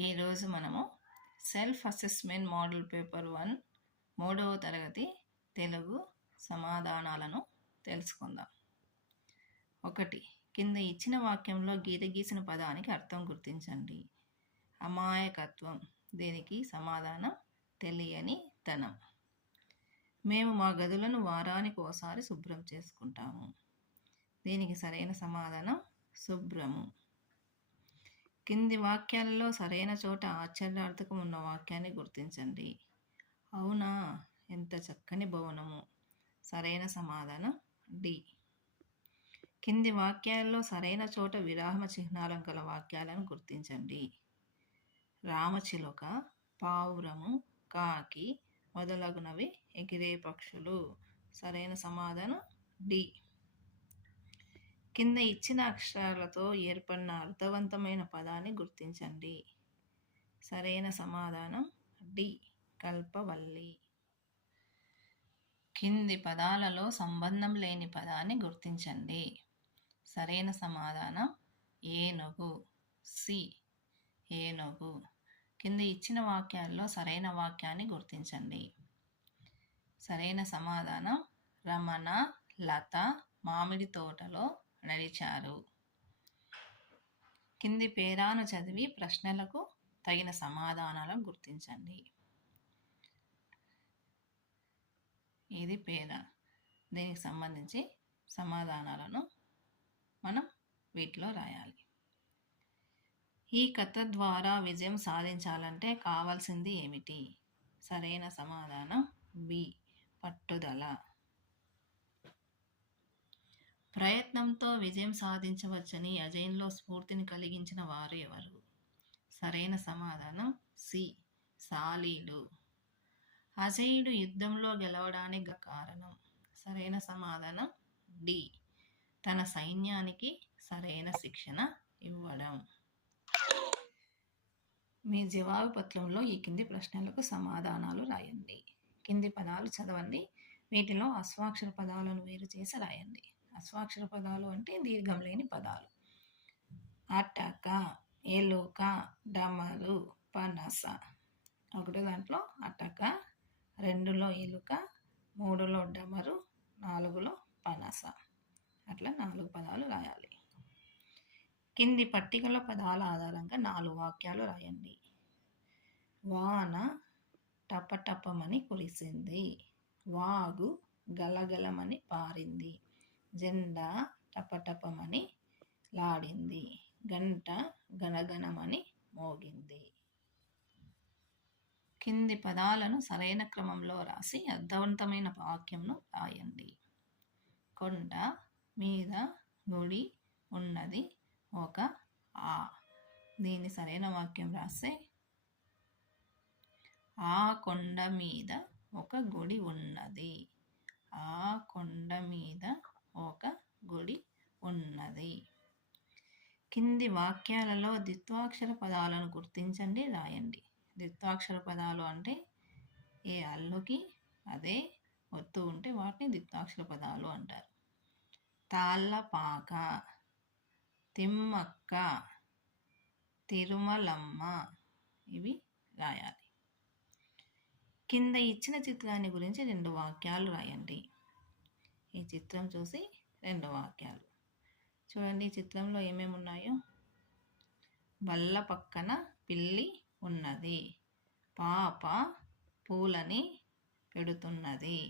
ఈరోజు మనము self assessment model paper 1 3వ తరగతి తెలుగు సమాధానాలను తెలుసుకుందాం. 1. కింద ఇచ్చిన వాక్యంలో గీత గీసిన పదానికి అర్థం గుర్తించండి. అమాయకత్వం, దీనికి సమాధానం తెలియని తనం. మేము మా గదులను వారానికి ఒకసారి శుభ్రం చేసుకుంటాము. దీనికి సరైన సమాధానం శుభ్రము. కింది వాక్యాలలో సరైన చోట ఆశ్చర్యార్థకం ఉన్న వాక్యాన్ని గుర్తించండి. అవునా, ఎంత చక్కని భవనము. సరైన సమాధానం డి. కింది వాక్యాలలో సరైన చోట విరామ చిహ్నాలం గల వాక్యాలను గుర్తించండి. రామచిలుక, పావురము, కాకి మొదలగునవి ఎగిరే పక్షులు. సరైన సమాధానం డి. కింద ఇచ్చిన అక్షరాలతో ఏర్పడిన అర్థవంతమైన పదాన్ని గుర్తించండి. సరైన సమాధానం డి. కల్పవల్లి. కింది పదాలలో సంబంధం లేని పదాన్ని గుర్తించండి. సరైన సమాధానం ఏనుగు, సి. ఏనుగు. కింద ఇచ్చిన వాక్యాల్లో సరైన వాక్యాన్ని గుర్తించండి. సరైన సమాధానం రమణ, లత మామిడి తోటలో నడిచారు. కింది పేరాను చదివి ప్రశ్నలకు తగిన సమాధానాలను గుర్తించండి. ఇది పేర. దీనికి సంబంధించి సమాధానాలను మనం వీటిలో రాయాలి. ఈ కథ ద్వారా విజయం సాధించాలంటే కావాల్సింది ఏమిటి? సరైన సమాధానం బి. పట్టుదల. ప్రయత్నంతో విజయం సాధించవచ్చని అజయ్లో స్ఫూర్తిని కలిగించిన వారు ఎవరు? సరైన సమాధానం సి. సాలీడు. అజయుడు యుద్ధంలో గెలవడానికి కారణం. సరైన సమాధానం డి. తన సైన్యానికి సరైన శిక్షణ ఇవ్వడం. మీ జవాబు పత్రంలో ఈ కింది ప్రశ్నలకు సమాధానాలు రాయండి. కింది పదాలు చదవండి. వీటిలో అస్వాక్షర పదాలను వేరు చేసి రాయండి. అస్వాక్షర పదాలు అంటే దీర్ఘం లేని పదాలు. అటక, ఎలుక, డమరు, పనస. ఒకటో దాంట్లో అటక, 2లో ఎలుక, 3లో డమరు, 4లో పనస. అట్లా 4 పదాలు రాయాలి. కింది పట్టికల పదాల ఆధారంగా 4 వాక్యాలు రాయండి. వాన టపటపమని కురిసింది. వాగు గలగలమని పారింది. జెండా టపటపమని లాడింది. గంట గనగనమని మోగింది. కింది పదాలను సరైన క్రమంలో రాసి అర్థవంతమైన వాక్యంను రాయండి. కొండ మీద గుడి ఉన్నది ఒక ఆ. దీని సరైన వాక్యం రాస్తే ఆ కొండ మీద ఒక గుడి ఉన్నది. ఆ కొండ మీద ఒక గుడి ఉన్నది. కింది వాక్యాలలో ద్విత్వాక్షర పదాలను గుర్తించండి, రాయండి. ద్విత్వాక్షర పదాలు అంటే ఏ అల్లుకి అదే ఒత్తు ఉంటే వాటిని ద్విత్వాక్షర పదాలు అంటారు. తాళ్ళపాక, తిమ్మక్క, తిరుమలమ్మ, ఇవి రాయాలి. కింద ఇచ్చిన చిత్రాన్ని గురించి 2 వాక్యాలు రాయండి. ఈ చిత్రం చూసి 2 వాక్యాలు చూడండి. ఈ చిత్రంలో ఏమేమి ఉన్నాయో. బల్ల పక్కన పిల్లి ఉన్నది. పాప పూలని పెడుతున్నది.